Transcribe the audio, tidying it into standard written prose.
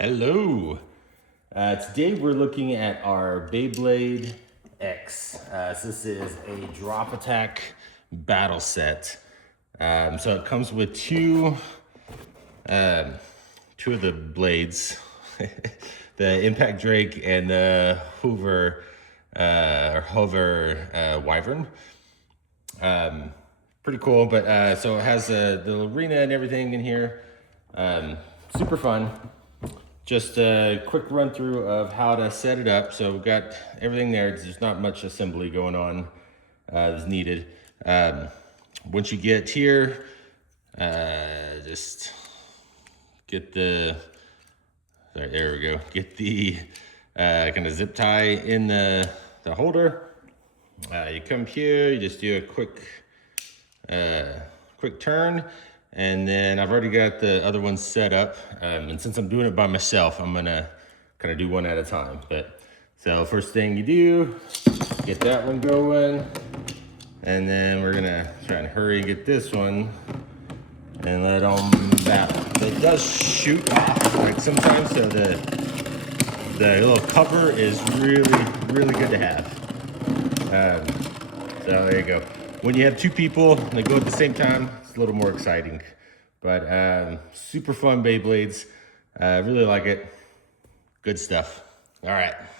Hello. Today we're looking at our Beyblade X. So this is a drop attack battle set. So it comes with two of the blades, the Impact Drake and the Hover Wyvern. Pretty cool, but so it has the arena and everything in here. Super fun. Just a quick run through of how to set it up. So we've got everything there. There's not much assembly going on that's needed. Once you get here, just get there we go. Get the kind of zip tie in the holder. You come here, you just do a quick turn. And then I've already got the other one set up. And since I'm doing it by myself, I'm gonna kind of do one at a time. So first thing you do, get that one going. And then we're gonna try and hurry and get this one and let them battle. It does shoot off like sometimes, so the little cover is really good to have. So there you go. When you have two people and they go at the same time, it's a little more exciting. But super fun Beyblades. Really like it. Good stuff. All right.